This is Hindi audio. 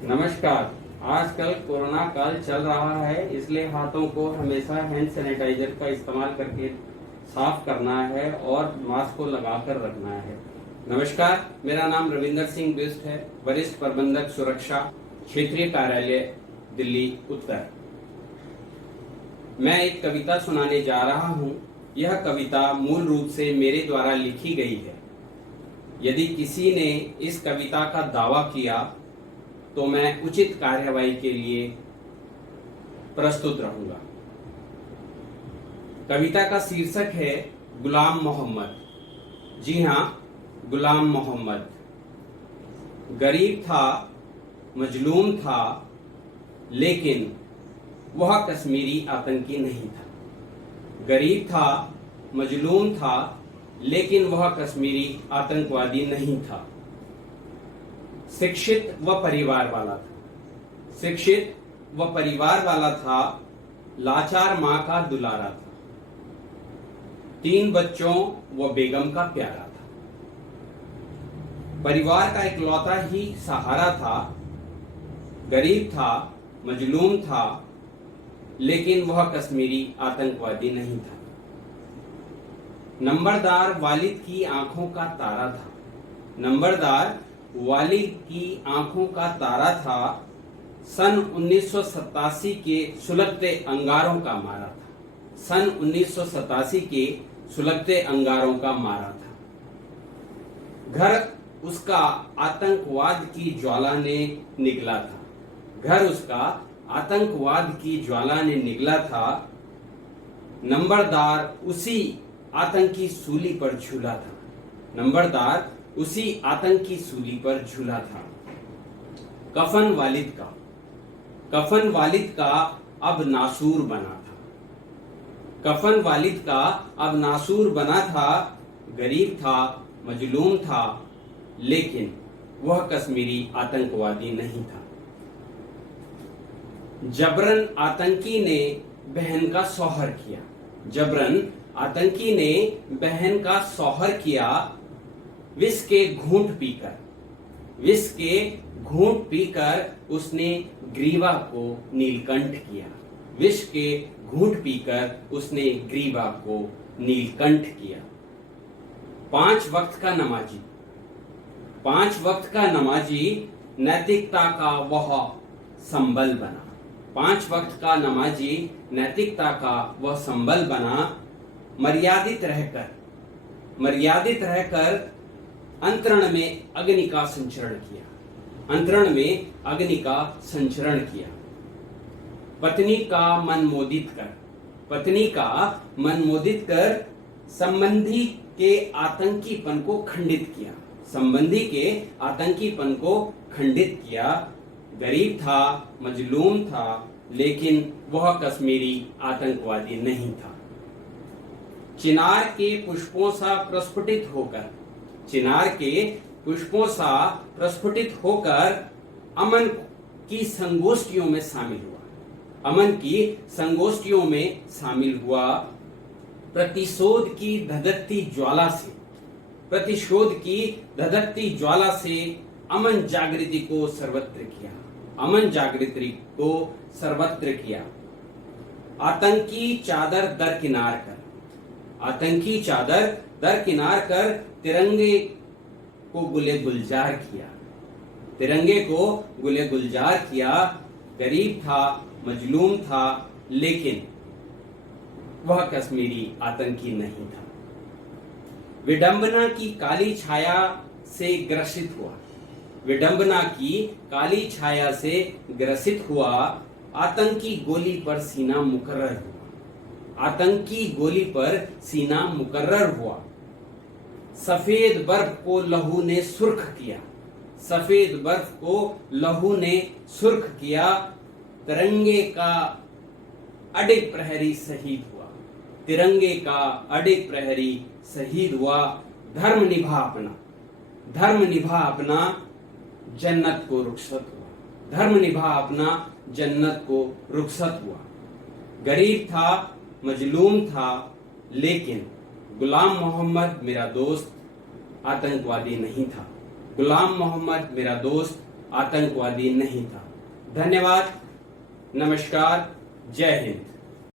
नमस्कार। आजकल कोरोना काल चल रहा है, इसलिए हाथों को हमेशा हैंड सैनिटाइजर का इस्तेमाल करके साफ करना है और मास्क को लगाकर रखना है। नमस्कार, मेरा नाम रविंदर सिंह बिष्ट है, वरिष्ठ प्रबंधक सुरक्षा, क्षेत्रीय कार्यालय, दिल्ली उत्तर। मैं एक कविता सुनाने जा रहा हूँ। यह कविता मूल रूप से मेरे द्वारा लिखी गई है। यदि किसी ने इस कविता का दावा किया तो मैं उचित कार्यवाही के लिए प्रस्तुत रहूंगा। कविता का शीर्षक है गुलाम मोहम्मद। जी हाँ, गुलाम मोहम्मद गरीब था, मजलूम था, लेकिन वह कश्मीरी आतंकी नहीं था। गरीब था, मजलूम था, लेकिन वह कश्मीरी आतंकवादी नहीं था। शिक्षित व परिवार वाला था। शिक्षित व परिवार वाला था। लाचार मां का दुलारा था। 3 बच्चों व बेगम का प्यारा था। परिवार का इकलौता ही सहारा था। गरीब था, मजलूम था, लेकिन वह कश्मीरी आतंकवादी नहीं था। नंबरदार वालिद की आंखों का तारा था। नंबरदार वालिद की आंखों का तारा था। सन 1987 के सुलगते अंगारों का मारा था। सन 1987 के सुलगते अंगारों का मारा था। घर उसका आतंकवाद की ज्वाला ने निगला था। घर उसका आतंकवाद की ज्वाला ने निगला था। नंबरदार उसी आतंकी सूली पर झूला था। नंबरदार उसी आतंकी सूली पर झूला था। कफन वालिद का। कफन वालिद का अब नासूर बना था। कफन वालिद का अब नासूर बना था। गरीब था, मजलूम था, लेकिन वह कश्मीरी आतंकवादी नहीं था। जबरन आतंकी ने बहन का सौहर किया। जबरन आतंकी ने बहन का सौहर किया। विष के घूंट पीकर, विष के घूंट पीकर उसने ग्रीवा को नीलकंठ किया। विष के घूंट पीकर उसने ग्रीवा को नीलकंठ किया। 5 वक्त का नमाजी। 5 वक्त का नमाजी नैतिकता का वह संबल बना। 5 वक्त का नमाजी नैतिकता का वह संबल बना। मर्यादित रहकर अंतरण में अग्नि का संचरण किया। अंतरण में अग्नि का संचरण किया। पत्नी का मन मोदित कर, पत्नी का मन मोदित कर संबंधी के आतंकीपन को खंडित किया। संबंधी के आतंकीपन को खंडित किया। गरीब था, मजलूम था, लेकिन वह कश्मीरी आतंकवादी नहीं था। चिनार के पुष्पों सा प्रस्फुटित होकर, चिनार के पुष्पों सा प्रस्फुटित होकर अमन की संगोष्ठियों में शामिल हुआ। अमन की संगोष्ठियों में शामिल हुआ। प्रतिशोध की धधकती ज्वाला से, प्रतिशोध की धधकती ज्वाला से अमन जागृति को सर्वत्र किया। अमन जागृति को सर्वत्र किया। आतंकी चादर दरकिनार कर, आतंकी चादर दरकिनार कर तिरंगे को गुले गुलजार किया। तिरंगे को गुले गुलजार किया। गरीब था, मजलूम था, लेकिन वह कश्मीरी आतंकी नहीं था। विडंबना की काली छाया से ग्रसित हुआ। विडंबना की काली छाया से ग्रसित हुआ। आतंकी गोली पर सीना मुकर्रर हुआ। आतंकी गोली पर सीना मुकर्रर हुआ। सफेद बर्फ को लहू ने सुर्ख किया। सफेद बर्फ को लहू ने सुर्ख किया। तिरंगे का अडिग प्रहरी शहीद हुआ। तिरंगे का अडिग प्रहरी शहीद हुआ। धर्म निभा अपना, धर्म निभा अपना, जन्नत को रुखसत हुआ। धर्म निभा अपना, जन्नत को रुखसत हुआ। गरीब था, मजलूम था, लेकिन गुलाम मोहम्मद मेरा दोस्त आतंकवादी नहीं था। गुलाम मोहम्मद मेरा दोस्त आतंकवादी नहीं था। धन्यवाद, नमस्कार, जय हिंद।